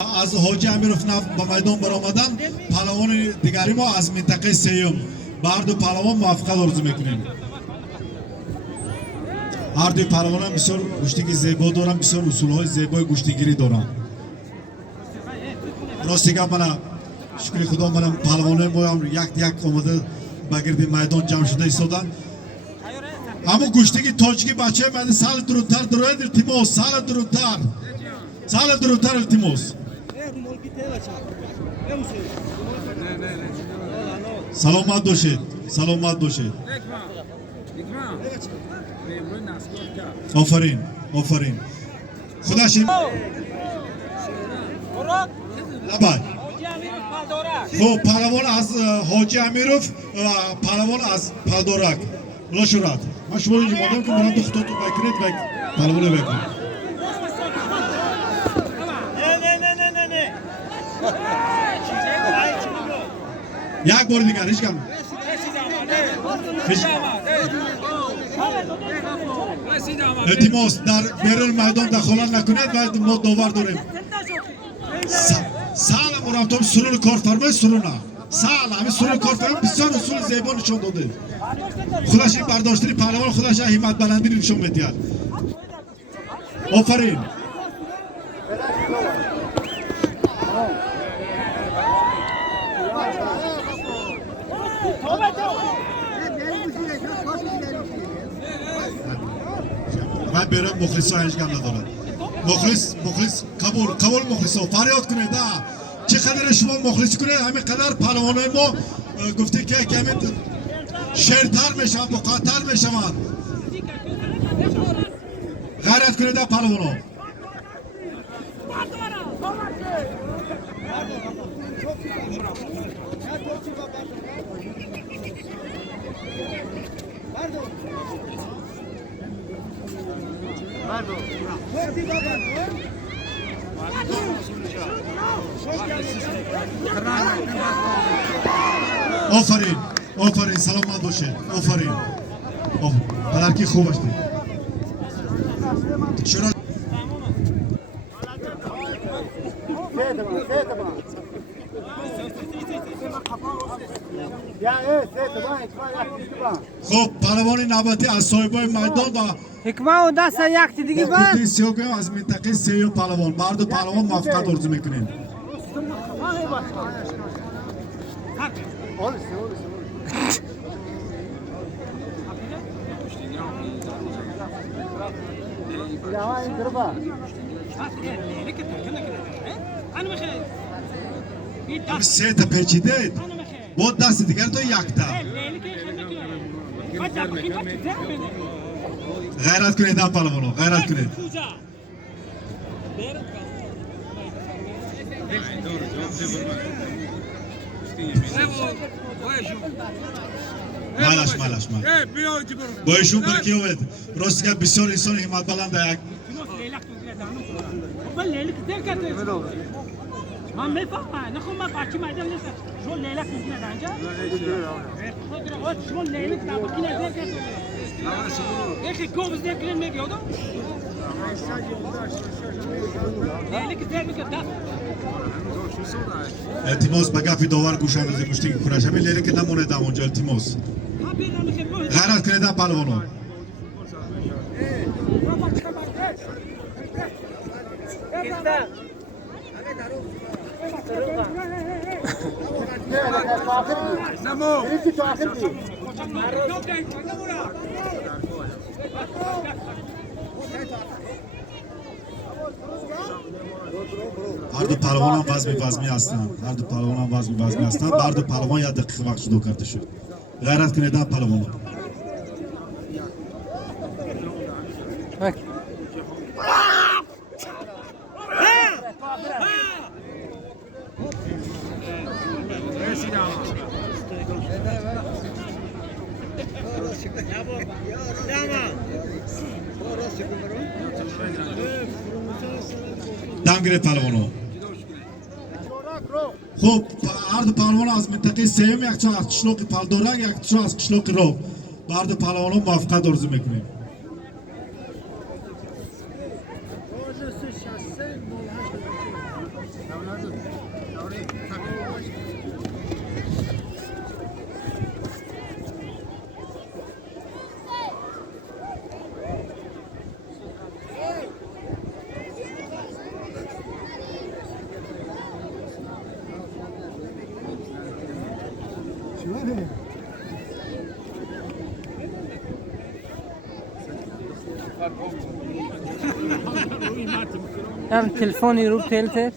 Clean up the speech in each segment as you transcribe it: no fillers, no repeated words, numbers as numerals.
از حاجی امیروف با میدان برآمدن پهلوان دیگری ما از منطقه سیوم بر دو پهلوان موفقیت آرزو میکنیم. هر دوی پهلوان هم بسیار گشتگی زیبا دارن، بسیار اصولهای زیبای گشتگیری دارن. راستی گپ من شکر خدا منم پهلوانای ما هم یک آمده به گرد میدان جمع شده ایستادن. اما گشتگی تاجیکی بچه من سال درودتر درود التماس، سال درودتر التماس. سلامت باشید، سلامت باشید. آفرین، آفرین. خدا شیم. لبای. خب پهلوان از حاجی امیروف، پهلوان از پالدورک. ملاشورات. من شما اینجا مادام که مرا دختر تو بکرید و پهلوان بکرید. یک بار دیگر هیچ کم التماس در بیرون میدان دخالت نکنید و ما داور داریم. سال مراتب سرور کارفرمای سرونا سال همین سرور کارفرمای بسیار اصول زیبا نشان داده. خودش این برداشتنی پهلوان خودش همت بلندی نشان میدهد. آفرین. من برم مخلص ها هیچ کم ندارد. مخلص قبول مخلص ها فریاد کنید. چقدر شما مخلص کنید همین قدر پهلوان های ما گفته که کمی شیرتر میشن، مقاتل میشن. غیرت کنید پهلوان ها. آفرین، آفرین، سلامت باشید. آفرین. پدرکی خوب باشید. شورا خب پهلوان نوبتی از صاحبای میدان و حکمه و دست یک دیگه بند سیوگه از منطقه سیوم پهلوان برد پهلوان موفقیت آرزو میکنیم. سه تا پیچیده با دست دیگر تو یک تا غیرت کنید پهلوانو، غیرت کنید. مالش بایشون برکی اوید راستی که بسیار انسان همت بلند یک من میفهمم نخو من قاچی میدم نیست شو لیلک میکنه دانجا شو لیلک نباکی نزدیک کرد اخی کوبز نکرد میگه اودا لیلک زیر میکرد دست التماس به گفت داور گوش اندازی کشتی که کنش همین لیلک نمونه دم اونجا التماس غیرت کنید پهلوانو. هر دو پهلوان هم وزنی هستند. هر دو پهلوان هم وزنی هستند. هر دو پهلوان یک دقیقه وقت جدا کرده شد. غیرت کنید پهلوان. دم گرفت پهلوانو. خب هر دو پهلوان از منطقه سیوم یک چا از قشلاق پالدورک یک چا از قشلاق رو به هر دو پهلوانان موفقیت آرزو میکنیم. هم تلفنی رو تلته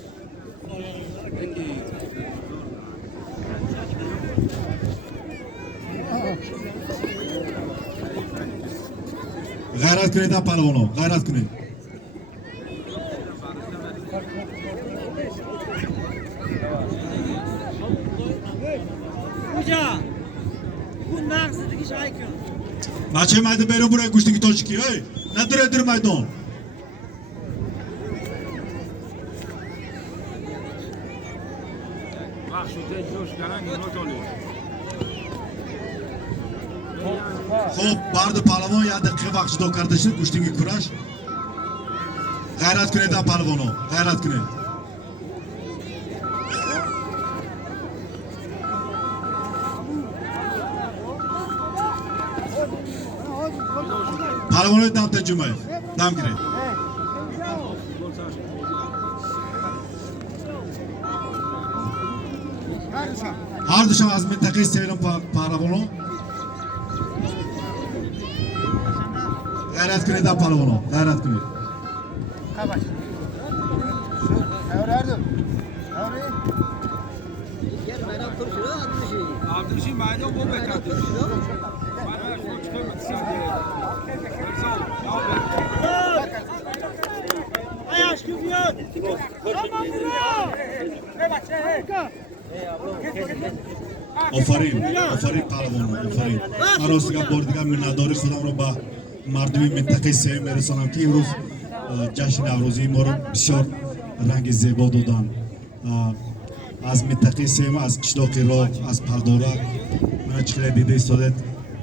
غیرت کنید پهلوانو غیرت کنید Hoca. Bu naqsidagi shaykon. بچه میدان بیرون برای گوشتی که تاجیکی ای نداره در میدان خب بعد پهلوان یه دقیقه وقت جدا کرده شد گوشتی که کراش غیرت کنید پهلوانو غیرت کنید پهلوانو دم تجمع دم گیرید هر دوشم از منطقه سیرم پهلوانو غیرت کنید پهلوانو غیرت کنید Abdülşin Maydan bu bekatı. Ayaş gidiyor. Tamam bro. Ne başı? آفرین آفرین پهلوانو آفرین من روز دیگه بار دیگه مناداری خودم رو با مردمی منطقه سه میرسانم که امروز جشن نوروزی ما رو بسیار رنگ زیبا دادن از منطقه سه از قشلاق راه از پردورک من چخیلی دیده ایستاده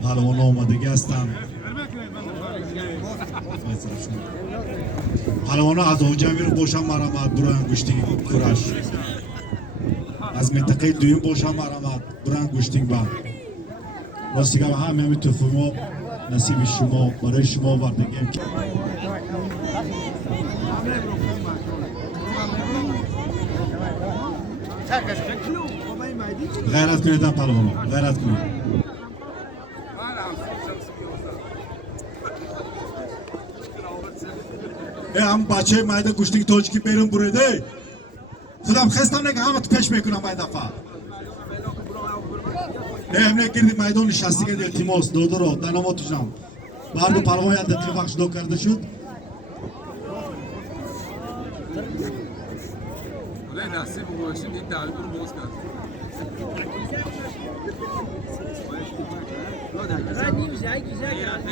پهلوان آمدگی هستن پهلوان از اوجه میرو باشم مرامت برو انگشتی کراش از منطقه دویم باشم مرامت برو انگشتی با راستی که همه همین تفهمو نصیب شما برای شما وردگیم که غیرت کنید پهلوانو غیرت کنید هم بچه مایده گوشتی تاجیکی بیرون بریده خودم خستم نگه همه تو پیش میکنم باید دفعه همه گردی میدان نشستی که التماس دو رو دنما توشم بردو پهلوان یه دقیقه وقت دو کرده شد Nasip bu şimdi iddialı bir boz kaldı. Güzel güzel güzel.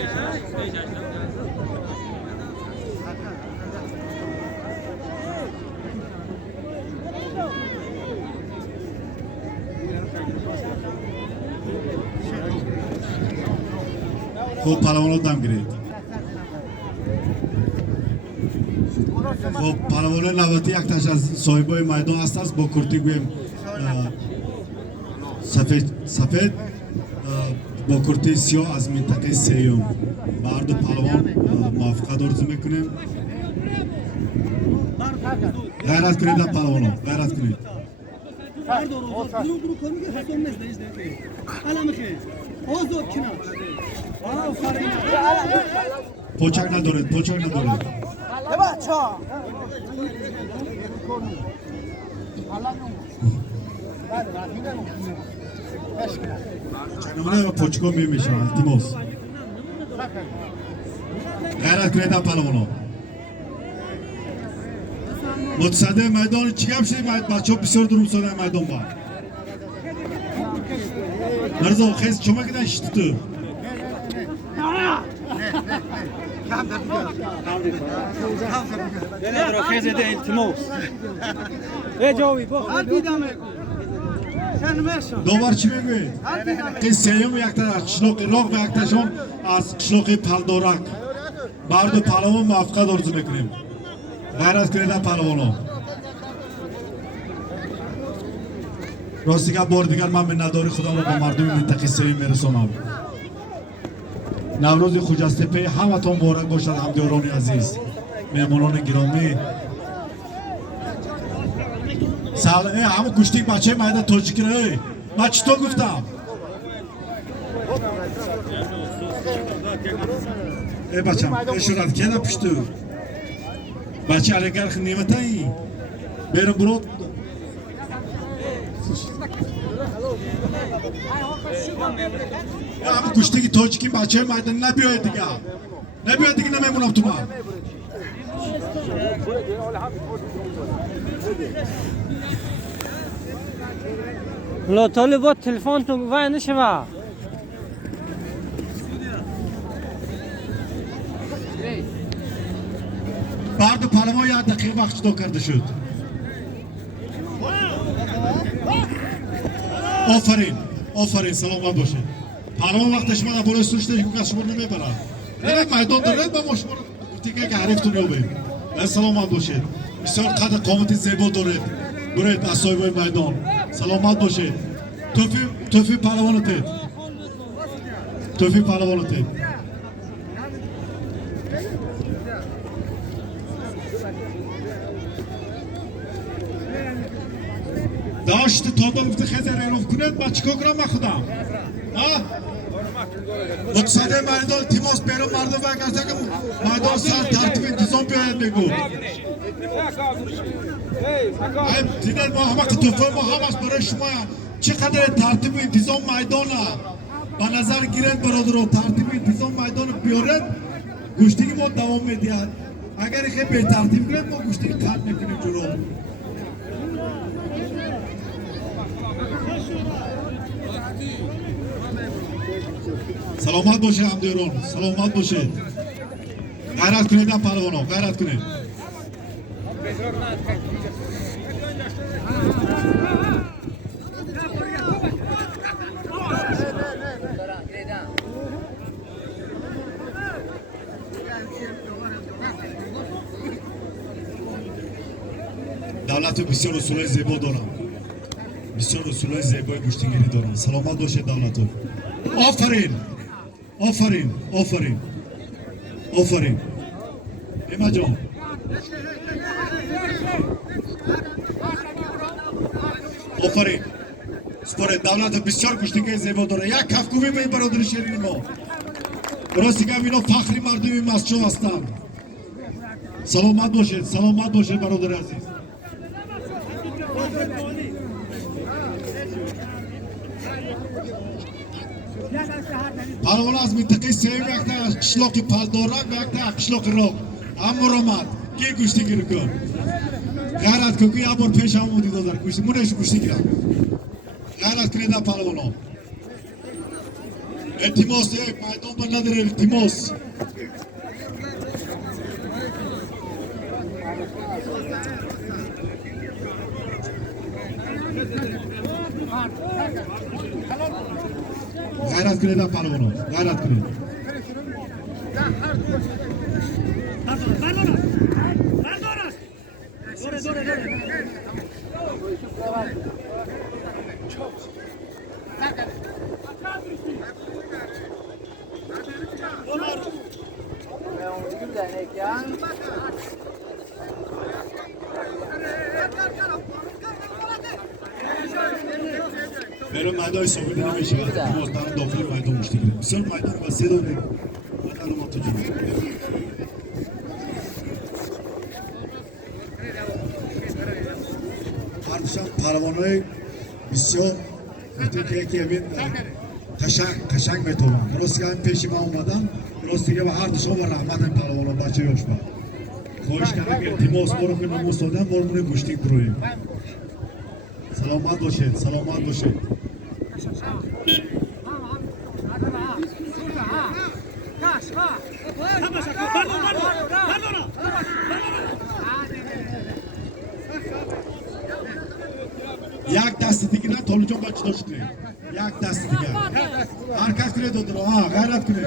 خب پهلوانو دم گرید خب پهلوان نوبتی یک تاش از صاحبای میدان هست با کرتی گویم سفید با کرتی سیاه از منطقه سیوم بر دو پهلوان موافقت آرزو میکنیم غیرت کنید پهلوانو غیرت کنید پوچک ندارید پوچک ندارید چنانه و پوچکو میمیشن التماس غیرت کنید پهلوانو متصدی میدان چی گپ شد بچه ها بسیار درون ساده میدان با مرزا خیز شما که نشتی تو Nedir o kezede iltimos? Cevabı bak. Hadi dame. Sen meşhur. دوبار چی میگوید؟ که سیوم یک تا قشلاق راق و یک تاشون از قشلاق پلدارک برد پهلوان موافقت آرزو میکنیم غیرت کنید پهلوانو راستی که بار دیگر من منتداری خودم رو با مردم منطقه سیوم میرسانم نوروز خجسته همه تان مبارک باشد همدیاران عزیز مهمانان گرامی همه گوشتی بچه مایده تاجیکی رو من چطور گفتم بچم اشارت کنه پشتو بچه علیگر خنیمت هایی برم برو همه گوشتگی تاجیکی بچه مایدن نبیاید دیگه نبیاید دیگه نمیمونم تو من لا طالبات تلفن تو وای نشوا بعد پلما یک دقیقه وقت چطور کرده شد آفرین سلامت باشه پلما وقتش من بالا سوشته که شما نمیبره نه میدان داره با ما شما دیگه که حریفتون یابیم سلامت باشید بسیار قد قامت زیبا دارید برید از صاحب میدان سلامت باشید توفی پهلوانتید داشت تا گفته خیلی رینوف کنید با چیکار کنم من خودم مقصده میدان تیماس بیرون مردم وگرده که میدان سر ترتیب انتظام بیاید بگو دیدن ما همه توفه ما همه برای شما چقدر ترتیب انتظام میدان به نظر گیرد برادران ترتیب انتظام میدان بیارد گوشتگی ما دوام میدید اگر خیلی به ترتیب گرد ما گوشتگی قطع میکنیم جلو سلامت باشه همدیران سلامت باشه غیرت کنید هم پهلوانا غیرت کنید دولت بسیار اصولای زیبا دارم بسیار اصولای زیبای گوشتگیری دارم سلامت باشه دولت آفرین ایما جان آفرین سپاره دولت بسیار گوشتگی زیبا داره یک کفکوی به این برادر شیرین ما راستی که اینا فخری مردمی مسجد هستند سلامت باشید برادر عزیز پهلوان از منطقه سیوی وقتا قشلاق پلدارک وقتا قشلاق راک اما رامد که گوشتگی کن غیرت کن که یه بار پیش هم بودی دادر مونش گوشتگی را غیرت کنید هم پهلوان ها التماس میدان بر نداره التماس غیرت کنید هم پهلوان ها غیرت کنید برای میدان ثابت نمیشه وقتی باز برای داخل میدان مشتگیره بسیار میدان وسیع داره میدان ما تو جنوب هردشان پهلوانای بسیار وقتی که یکی بین قشنگ میتونم درست که این پیشی ما اومدم درست دیگه به هردشان و رحمت این پهلوانا بچه یاش با خواهش کنم که التماس ما رو که نموز دادن ما رو مونه گوشتیک درویم سلامت باشید یک دست دیگه نه تالو جان بچه داشت کنید یک دست دیگه حرکت کنید دادر غیرت کنید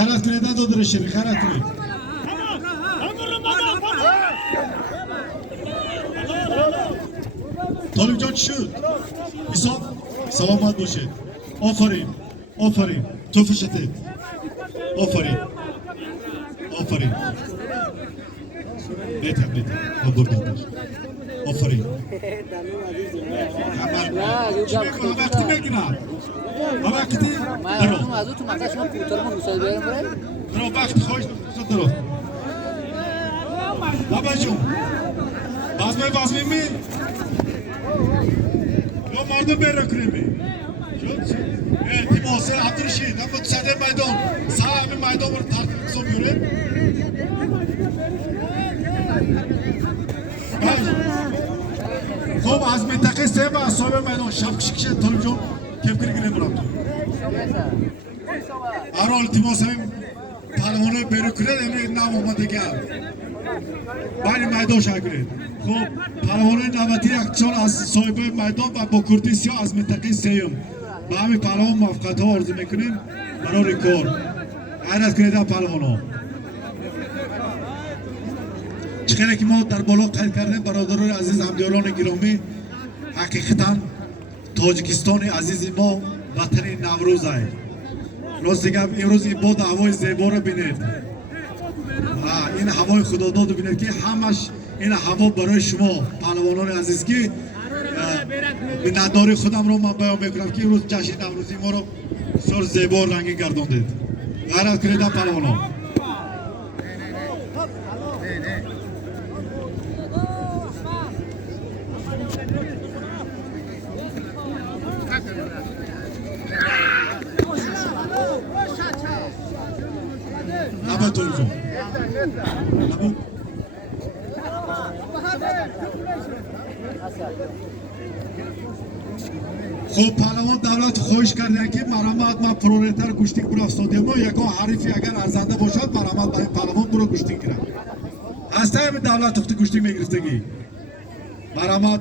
Gayret Kıne'den dodur işini, gayret Kıne. Tolibcan şut. İsop, selamat boşu. Aferin, aferin. Tüfüş et. Aferin. Aferin. Beter, beter. Ha buradadır. Aferin. Hemen. Vakti bekle. Vakti. مردم از تو مثلا شما پورتر ما مصاحبه بریم درو وقت خوش درو. Babacığım. Bazme mi? Ya mardum berekre mi? Evet, Timose Abdurşid. Ama sade meydan. Sağ bir meydan var tartışma soruyor. Xo'p, az mintaqe seba asobe maydon shafqishkish tolibjon kepkiri gine murabto. Arol Timosem palvoni beru kured emri nam omade gal. Bani maydon shagire. Xo'p, palvoni navbati aksion az sohibe maydon va bo Kurdiston az mintaqe seyum. Ba hami palvon muvaffaqiyatha orzu mekunim baro rekord. G'ayrat kuredan palvono. چخیره که ما در بالا قید کردیم برادران عزیز همدیاران گرامی حقیقتا تاجیکستان عزیز ما وطن نوروز است راست دیگه امروز این باد هوای زیبا رو بینید این هوای خداداد رو بینید که همش این هوا برای شما پهلوانان عزیز که منتداری خودم رو من بیان میکنم که امروز جشن نوروزی ما رو بسیار زیبا و رنگین گرداندید غیرت کنید پهلوانان نباید تلفون نبود خب پهلوان دولت خواهش کردن که مرامت ما پرولتر گوشتینگ برو افسادیم ما یکا حریفی اگر ارزنده باشد مرامت برای پهلوان برو گوشتینگ گیرد از تایم دولت اخت گوشتینگ میگرفتگی مرامت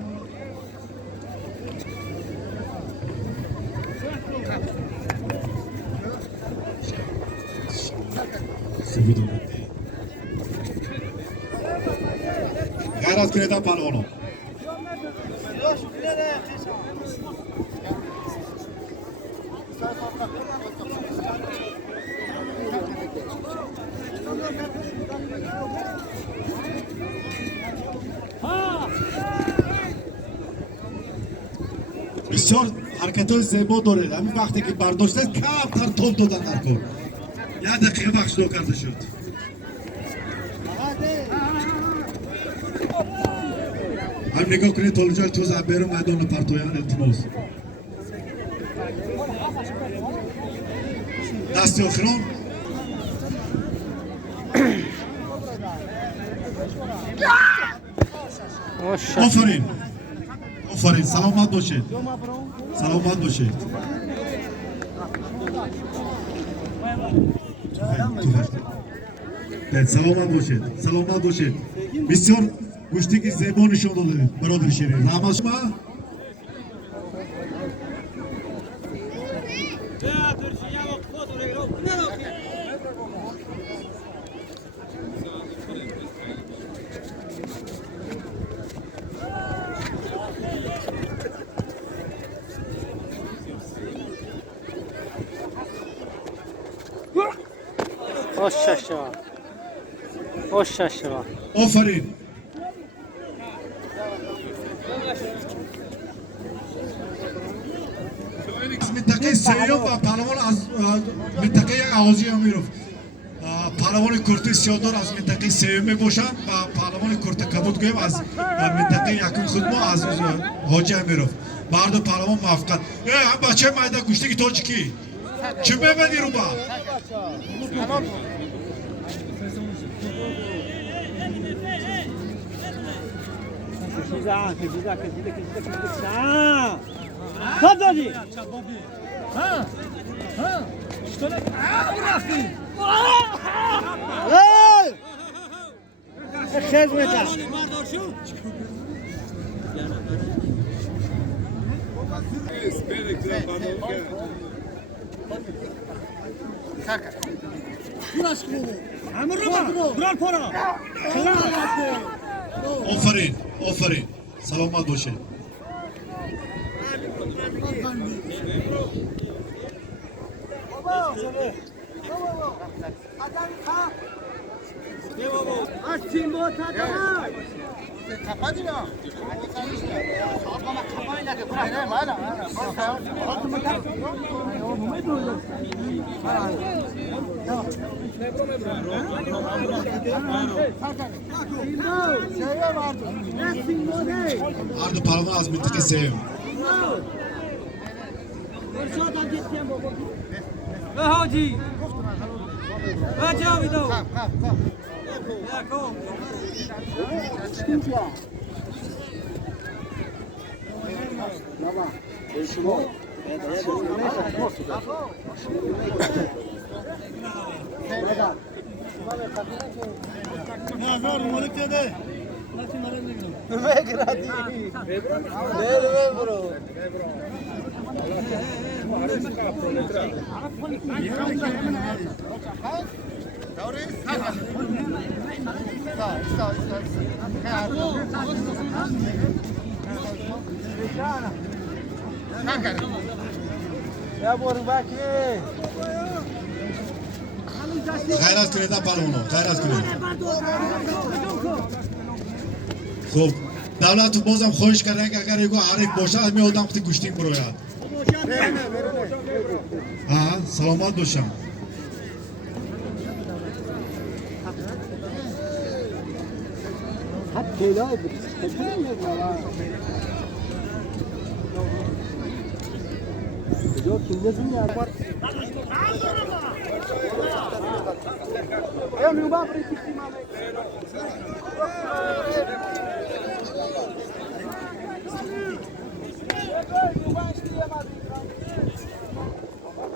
غیرت کنید پهلوانان بسیار حرکت‌های زیبا داره همین وقتی که برداشته کمتر توپ دادن در کار 1 دقیقه وقت شروع کرده شد هم نگاه کنید تولجای توز عبیرو میدان پرتویان التماس دستی آخران آفرین آفرین سلامت باشید سلامت باشید سلامت باشید سلامت باشید بسیار گوشتینگ زیبا نشان داده برادر شیرین زحمت شما خوش شما آفرین منطقه سیوم و پهلوان از منطقه آغازی هم میرفت پهلوان کرد سیادار از منطقه سیوم می باشند و پهلوان کرد کبود گویم از منطقه یکم خود ما از حاجی هم میرفت مرد پهلوان موفقیت هم بچه مایده گوشتی که تاجیکی چه ببینی رو با تفضلی خدمت Espere que la mano Aferin. Selamat boşe. Açayım bu tadına. Ardu palma az bitti ki sev. Ve Hacı. Ve Cavido. Ya go. Ya boru bakayım. Gayret kine de palma. Gayret kine. خوب دولت تو بازم خواهش کردن که اگر یکو هر یک باشه همه آدم خودی گوشتیم بروید ها سلامت باشم Eu não vou abrir aqui em cima.